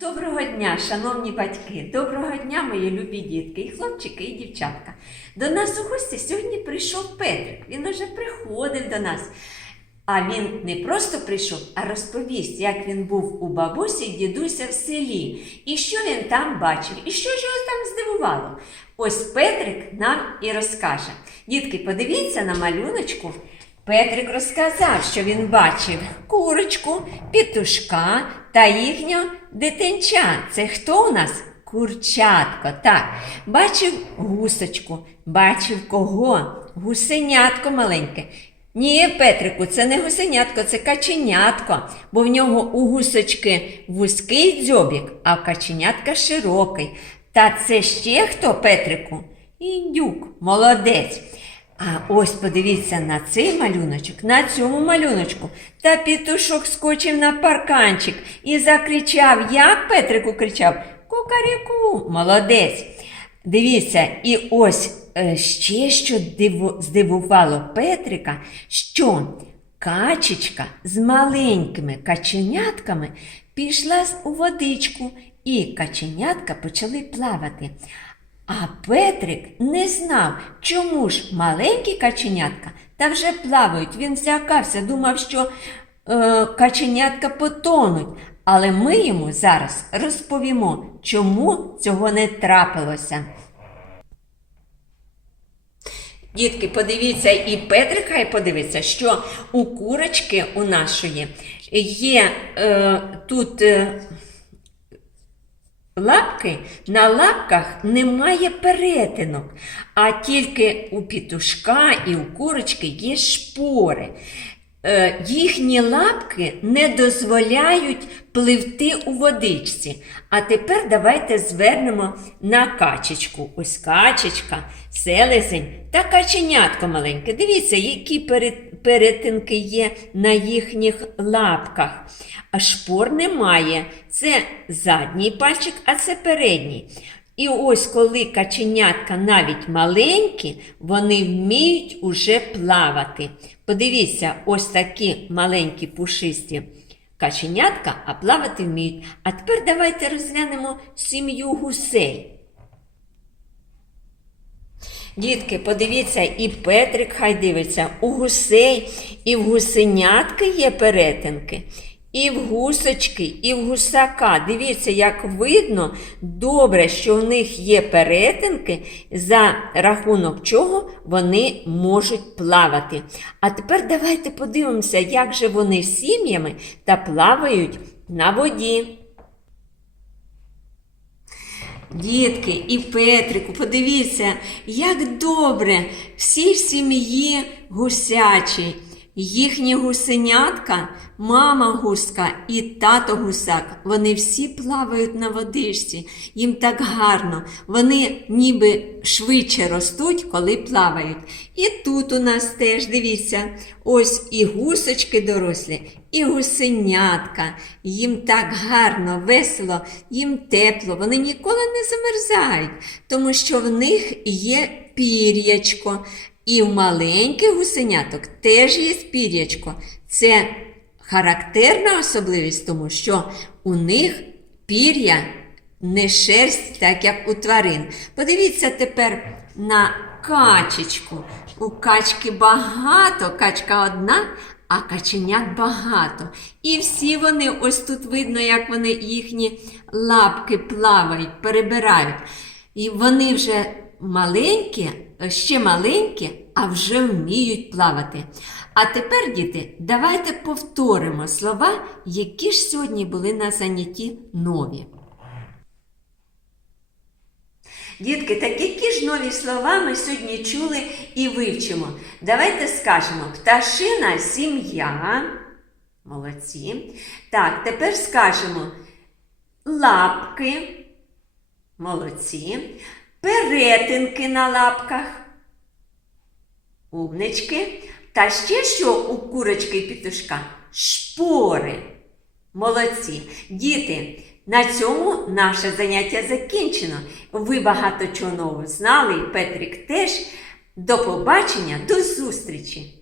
Доброго дня, шановні батьки, доброго дня, мої любі дітки, і хлопчики, і дівчатка. До нас у гості сьогодні прийшов Петрик. Він уже приходив до нас. А він не просто прийшов, а розповість, як він був у бабусі дідуся в селі, і що він там бачив, і що ж його там здивувало. Ось Петрик нам і розкаже. Дітки, подивіться на малюночку. Петрик розказав, що він бачив курочку, петушка та їхнього дитинча. Це хто у нас? Курчатко. Так. Бачив гусочку, бачив кого? Гусенятко маленьке. Ні, Петрику, це не гусенятко, це каченятко, бо в нього у гусочки вузький дзьобік, а в каченятка широкий. Та це ще хто, Петрику? Індюк, молодець. А ось подивіться на цей малюночок, на цьому малюночку. Та пітушок скочив на парканчик і закричав, як Петрику кричав Кукаріку, молодець. Дивіться, і ось е, ще що здивувало Петрика, що качечка з маленькими каченятками пішла у водичку, і каченятка почали плавати. А Петрик не знав, чому ж маленькі каченятка та вже плавають. Він злякався, думав, що е, каченятка потонуть. Але ми йому зараз розповімо, чому цього не трапилося. Дітки, подивіться, і Петрик хай подивиться, що у курочки у нашої є е, тут. Е, Лапки на лапках немає перетинок, а тільки у пітушка і у курочки є шпори. Е, їхні лапки не дозволяють пливти у водичці. А тепер давайте звернемо на качечку. Ось качечка, селезень та каченятко маленьке. Дивіться, які перетинки є на їхніх лапках. А шпор немає. Це задній пальчик, а це передній. І ось коли каченятка навіть маленькі, вони вміють уже плавати. Подивіться, ось такі маленькі пушисті каченятка, а плавати вміють. А тепер давайте розглянемо сім'ю гусей. Дітки, подивіться, і Петрик хай дивиться, у гусей і в гусенятки є перетинки, і в гусочки, і в гусака. Дивіться, як видно добре, що у них є перетинки, за рахунок чого вони можуть плавати. А тепер давайте подивимося, як же вони сім'ями та плавають на воді. Дітки і Петрику, подивіться, як добре всі в сім'ї гусячі. Їхні гусенятка, мама гуска і тато гусак, вони всі плавають на водичці. Їм так гарно, вони ніби швидше ростуть, коли плавають. І тут у нас теж дивіться, ось і гусочки дорослі, і гусенятка. Їм так гарно, весело, їм тепло, вони ніколи не замерзають, тому що в них є пір'ячко. І в маленьких гусеняток теж є пір'ячко. Це характерна особливість, тому що у них пір'я не шерсть, так як у тварин. Подивіться тепер на качечку. У качки багато, качка одна, а каченят багато. І всі вони, ось тут видно, як вони їхні лапки плавають, перебирають. І вони вже маленькі, ще маленькі, а вже вміють плавати. А тепер, діти, давайте повторимо слова, які ж сьогодні були на занятті нові. Дітки, так які ж нові слова ми сьогодні чули і вивчимо? Давайте скажемо пташина сім'я. Молодці. Так, тепер скажемо лапки. Молодці. Перетинки на лапках. Умнички. Та ще що у курочки пітушка? Шпори. Молодці. Діти, на цьому наше заняття закінчено. Ви багато чого нового знали, і Петрик теж. До побачення, до зустрічі!